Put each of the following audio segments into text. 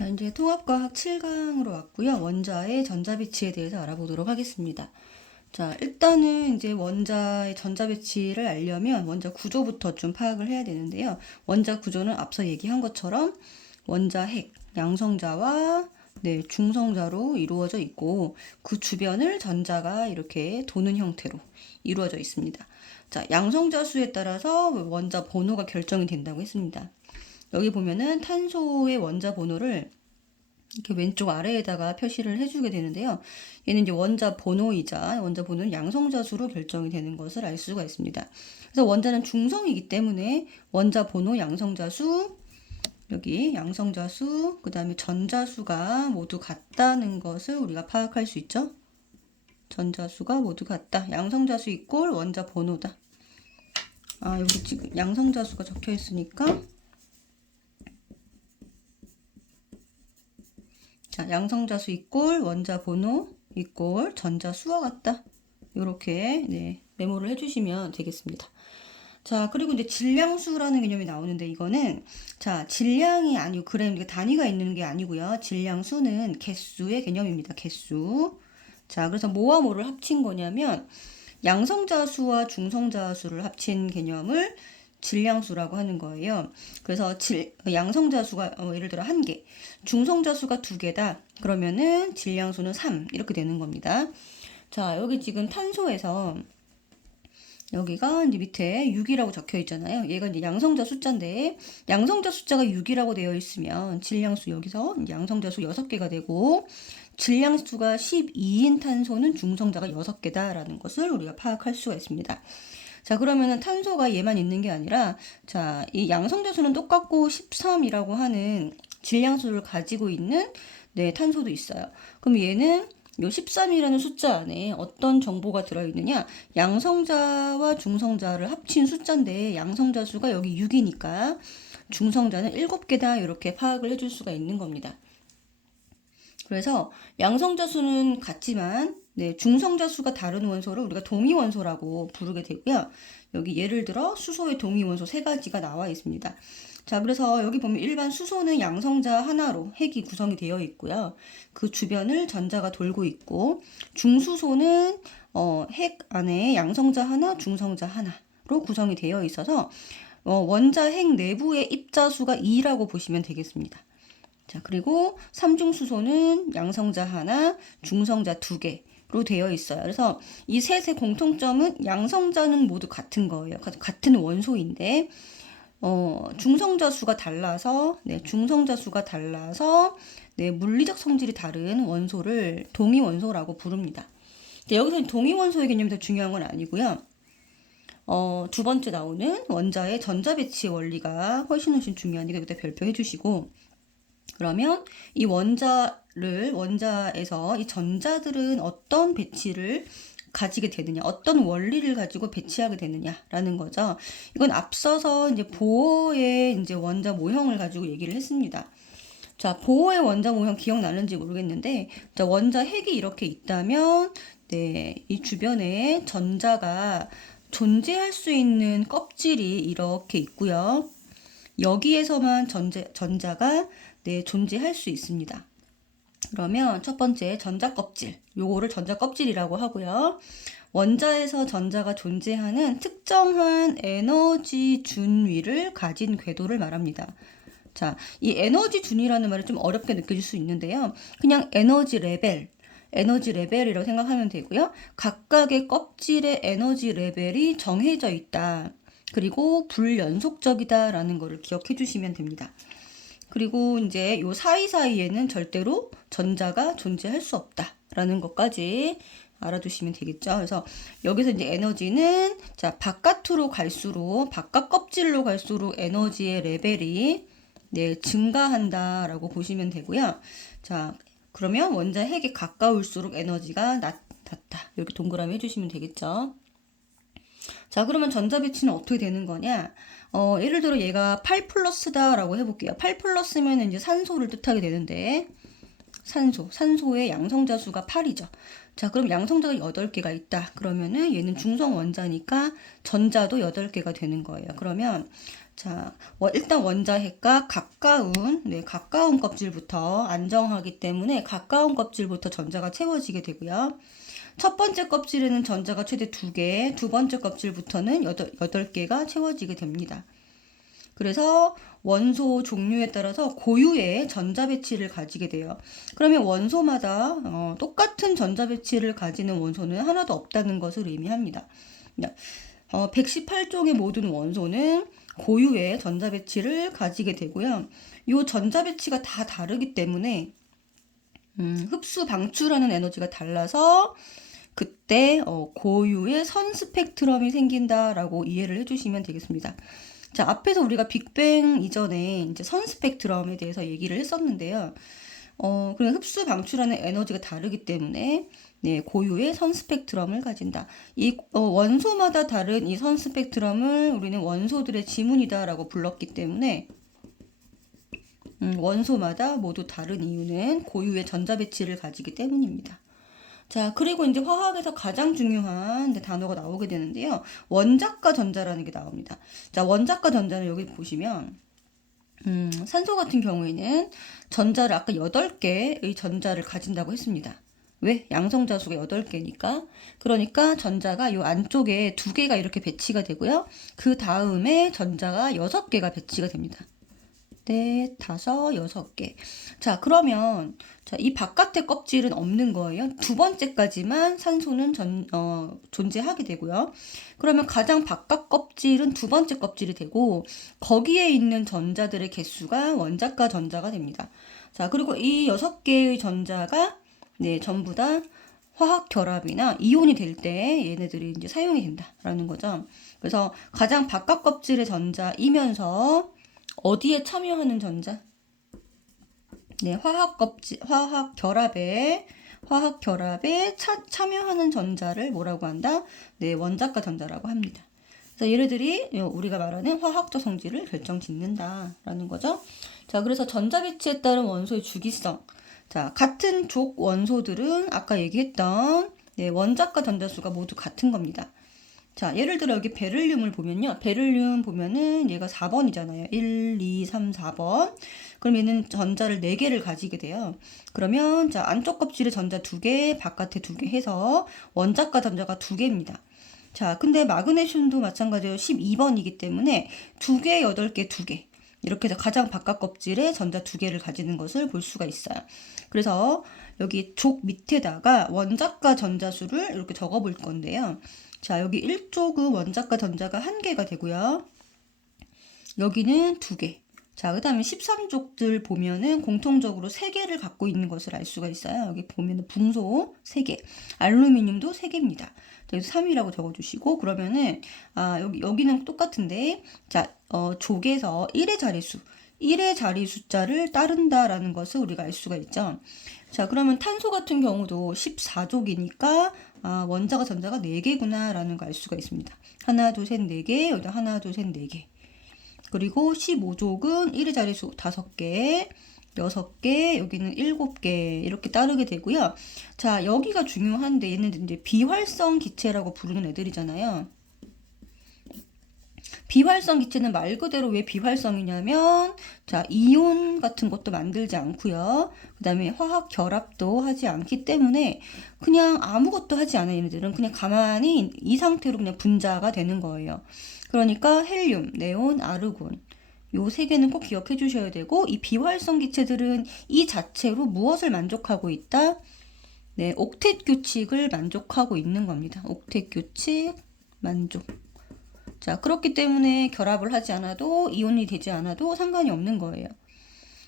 자, 이제 통합과학 7강으로 왔고요. 원자의 전자배치에 대해서 알아보도록 하겠습니다. 자, 일단은 이제 원자의 전자배치를 알려면 원자 구조부터 좀 파악을 해야 되는데요. 원자 구조는 앞서 얘기한 것처럼 원자 핵, 양성자와 중성자로 이루어져 있고 그 주변을 전자가 이렇게 도는 형태로 이루어져 있습니다. 자, 양성자 수에 따라서 원자 번호가 결정이 된다고 했습니다. 여기 보면은 탄소의 원자 번호를 이렇게 왼쪽 아래에다가 표시를 해주게 되는데요. 얘는 이제 원자 번호이자 원자 번호는 양성자 수로 결정이 되는 것을 알 수가 있습니다. 그래서 원자는 중성이기 때문에 원자 번호, 양성자 수, 여기 양성자 수, 그 다음에 전자 수가 모두 같다는 것을 우리가 파악할 수 있죠. 전자 수가 모두 같다. 양성자 수 이꼴 원자 번호다. 여기 지금 양성자 수가 적혀 있으니까 자, 양성자수 이꼴 원자 번호 이꼴 전자 수와 같다. 이렇게 메모를 해주시면 되겠습니다. 자, 그리고 이제 질량수라는 개념이 나오는데 이거는 자, 질량이 아니고 그램 단위가 있는 게 아니고요. 질량수는 개수의 개념입니다. 개수. 자, 그래서 뭐와 뭐를 합친 거냐면 양성자수와 중성자수를 합친 개념을 질량수라고 하는 거예요. 그래서 양성자수가 예를 들어 1개, 중성자수가 2개다. 그러면은 질량수는 3 이렇게 되는 겁니다. 자, 여기 지금 탄소에서 여기가 이제 밑에 6이라고 적혀 있잖아요. 얘가 이제 양성자 숫자인데 양성자 숫자가 6이라고 되어 있으면 질량수 여기서 양성자수 6개가 되고 질량수가 12인 탄소는 중성자가 6개다라는 것을 우리가 파악할 수가 있습니다. 자, 그러면은 탄소가 얘만 있는 게 아니라 자, 이 양성자수는 똑같고 13이라고 하는 질량수를 가지고 있는 탄소도 있어요. 그럼 얘는 요 13이라는 숫자 안에 어떤 정보가 들어있느냐? 양성자와 중성자를 합친 숫자인데 양성자 수가 여기 6이니까 중성자는 7개다 이렇게 파악을 해줄 수가 있는 겁니다. 그래서 양성자 수는 같지만 중성자 수가 다른 원소를 우리가 동위원소라고 부르게 되고요. 여기 예를 들어 수소의 동위원소 3가지가 나와 있습니다. 자, 그래서 여기 보면 일반 수소는 양성자 하나로 핵이 구성이 되어 있고요. 그 주변을 전자가 돌고 있고 중수소는 핵 안에 양성자 하나, 중성자 하나로 구성이 되어 있어서 원자 핵 내부의 입자수가 2라고 보시면 되겠습니다. 자, 그리고 삼중수소는 양성자 하나, 중성자 2개로 되어 있어요. 그래서 이 셋의 공통점은 양성자는 모두 같은 거예요. 같은 원소인데 중성자 수가 달라서 중성자 수가 달라서 물리적 성질이 다른 원소를 동위원소라고 부릅니다. 여기서 동위원소의 개념이 더 중요한 건 아니고요. 두 번째 나오는 원자의 전자배치 원리가 훨씬 중요하니까 여기다 별표해 주시고 그러면 이 원자에서 이 전자들은 어떤 배치를 가지게 되느냐, 어떤 원리를 가지고 배치하게 되느냐라는 거죠. 이건 앞서서 이제 보어의 이제 원자 모형을 가지고 얘기를 했습니다. 자, 보어의 원자 모형 기억나는지 모르겠는데, 자, 원자 핵이 이렇게 있다면, 이 주변에 전자가 존재할 수 있는 껍질이 이렇게 있고요. 여기에서만 전자가 존재할 수 있습니다. 그러면 첫 번째 전자껍질, 요거를 전자껍질이라고 하고요. 원자에서 전자가 존재하는 특정한 에너지 준위를 가진 궤도를 말합니다. 자, 이 에너지 준위라는 말이 좀 어렵게 느껴질 수 있는데요. 그냥 에너지 레벨이라고 생각하면 되고요. 각각의 껍질의 에너지 레벨이 정해져 있다. 그리고 불연속적이다라는 것을 기억해 주시면 됩니다. 그리고 이제 요 사이사이에는 절대로 전자가 존재할 수 없다라는 것까지 알아두시면 되겠죠. 그래서 여기서 이제 에너지는 자, 바깥으로 갈수록 바깥 껍질로 갈수록 에너지의 레벨이 증가한다라고 보시면 되고요. 자, 그러면 원자 핵에 가까울수록 에너지가 낮다. 이렇게 동그라미 해주시면 되겠죠. 자, 그러면 전자배치는 어떻게 되는 거냐? 예를 들어 얘가 8+다라고 해볼게요. 8+면 이제 산소를 뜻하게 되는데 산소의 양성자 수가 8이죠. 자, 그럼 양성자가 8개가 있다. 그러면은 얘는 중성 원자니까 전자도 8개가 되는 거예요. 그러면 자, 일단 원자핵과 가까운 껍질부터 안정하기 때문에 가까운 껍질부터 전자가 채워지게 되고요. 첫 번째 껍질에는 전자가 최대 2개, 두 번째 껍질부터는 8개가 채워지게 됩니다. 그래서 원소 종류에 따라서 고유의 전자 배치를 가지게 돼요. 그러면 원소마다 똑같은 전자 배치를 가지는 원소는 하나도 없다는 것을 의미합니다. 118종의 모든 원소는 고유의 전자 배치를 가지게 되고요. 이 전자 배치가 다 다르기 때문에 흡수 방출하는 에너지가 달라서 그때 고유의 선 스펙트럼이 생긴다라고 이해를 해주시면 되겠습니다. 자, 앞에서 우리가 빅뱅 이전에 이제 선 스펙트럼에 대해서 얘기를 했었는데요. 그냥 흡수 방출하는 에너지가 다르기 때문에 네, 고유의 선 스펙트럼을 가진다. 이 원소마다 다른 이 선 스펙트럼을 우리는 원소들의 지문이다라고 불렀기 때문에 원소마다 모두 다른 이유는 고유의 전자 배치를 가지기 때문입니다. 자, 그리고 이제 화학에서 가장 중요한 단어가 나오게 되는데요. 원자과 전자라는 게 나옵니다. 자, 원자과 전자는 여기 보시면 산소 같은 경우에는 전자를 아까 8개의 전자를 가진다고 했습니다. 왜? 양성자수가 8개니까. 그러니까 전자가 요 안쪽에 2개가 이렇게 배치가 되고요. 그 다음에 전자가 6개가 배치가 됩니다. 넷, 다섯, 6개. 자, 그러면 이 바깥의 껍질은 없는 거예요. 두 번째까지만 산소는 존재하게 되고요. 그러면 가장 바깥 껍질은 두 번째 껍질이 되고 거기에 있는 전자들의 개수가 원자과 전자가 됩니다. 자, 그리고 이 6개의 전자가 네, 전부 다 화학 결합이나 이온이 될 때 얘네들이 이제 사용이 된다라는 거죠. 그래서 가장 바깥 껍질의 전자이면서 어디에 참여하는 전자? 네, 화학 결합에 참여하는 전자를 뭐라고 한다? 네, 원자과 전자라고 합니다. 그래서 얘네들이 우리가 말하는 화학적 성질을 결정짓는다라는 거죠. 자, 그래서 전자 배치에 따른 원소의 주기성. 자, 같은 족 원소들은 아까 얘기했던 네, 원자과 전자수가 모두 같은 겁니다. 자, 예를 들어 여기 베릴륨을 보면요. 베릴륨 보면은 얘가 4번이잖아요. 1, 2, 3, 4번. 그럼 얘는 전자를 4개를 가지게 돼요. 그러면 자, 안쪽 껍질에 전자 2개, 바깥에 2개 해서 원자과 전자가 2개입니다. 자, 근데 마그네슘도 마찬가지로 12번이기 때문에 2개, 8개, 2개. 이렇게 해서 가장 바깥 껍질에 전자 2개를 가지는 것을 볼 수가 있어요. 그래서 여기 족 밑에다가 원자과 전자수를 이렇게 적어 볼 건데요. 자, 여기 1족은 원자과 전자가 1개가 되고요. 여기는 2개. 자, 그 다음에 13족들 보면은 공통적으로 3개를 갖고 있는 것을 알 수가 있어요. 여기 보면은 붕소 3개, 알루미늄도 3개입니다. 그래서 3이라고 적어주시고, 그러면은, 여기는 똑같은데, 자, 족에서 1의 자리 숫자를 따른다라는 것을 우리가 알 수가 있죠. 자, 그러면 탄소 같은 경우도 14족이니까, 원자가 전자가 4개구나 라는 걸 알 수가 있습니다. 하나, 둘, 셋, 4개, 여기다 하나, 둘, 셋, 4개. 그리고 15족은 1의 자리수 5개, 6개, 여기는 7개 이렇게 따르게 되고요. 자, 여기가 중요한데 얘는 이제 비활성 기체라고 부르는 애들이잖아요. 비활성 기체는 말 그대로 왜 비활성이냐면 자, 이온 같은 것도 만들지 않고요. 그 다음에 화학 결합도 하지 않기 때문에 그냥 아무것도 하지 않아요. 얘네들은 그냥 가만히 이 상태로 그냥 분자가 되는 거예요. 그러니까 헬륨, 네온, 아르곤 요 3개는 꼭 기억해 주셔야 되고 이 비활성 기체들은 이 자체로 무엇을 만족하고 있다? 네, 옥텟 규칙을 만족하고 있는 겁니다. 옥텟 규칙 만족. 자, 그렇기 때문에 결합을 하지 않아도 이온이 되지 않아도 상관이 없는 거예요.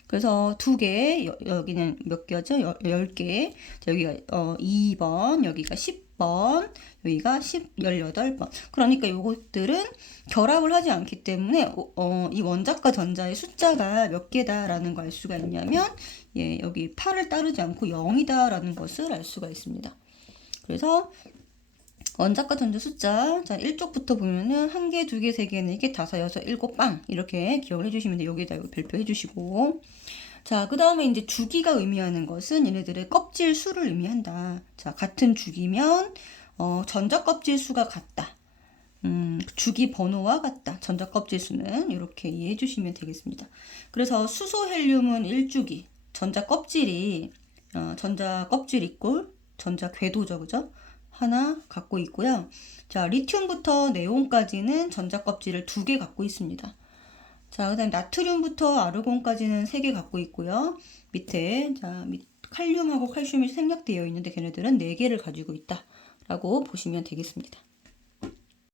그래서 2개, 여기는 몇 개죠? 10개. 자, 여기가 2번, 여기가 10번, 여기가 18번. 그러니까 요것들은 결합을 하지 않기 때문에 이 원자과 전자의 숫자가 몇 개다라는 걸 알 수가 있냐면 예, 여기 8을 따르지 않고 0이다라는 것을 알 수가 있습니다. 그래서 원자과 전자 숫자, 자, 1쪽부터 보면은 1개, 2개, 3개, 4개, 5, 6, 7, 빵 이렇게 기억을 해주시면 돼요. 여기다 별표 해주시고, 자, 그 다음에 이제 주기가 의미하는 것은 얘네들의 껍질 수를 의미한다. 자, 같은 주기면 전자 껍질 수가 같다. 주기 번호와 같다. 전자 껍질 수는 이렇게 이해해 주시면 되겠습니다. 그래서 수소 헬륨은 1주기, 전자 껍질이 전자 껍질 이꼴 전자 궤도죠, 그죠? 하나 갖고 있고요. 자, 리튬부터 네온까지는 전자 껍질을 2개 갖고 있습니다. 자, 그다음 나트륨부터 아르곤까지는 3개 갖고 있고요. 밑에 칼륨하고 칼슘이 생략되어 있는데 걔네들은 4개를 가지고 있다라고 보시면 되겠습니다.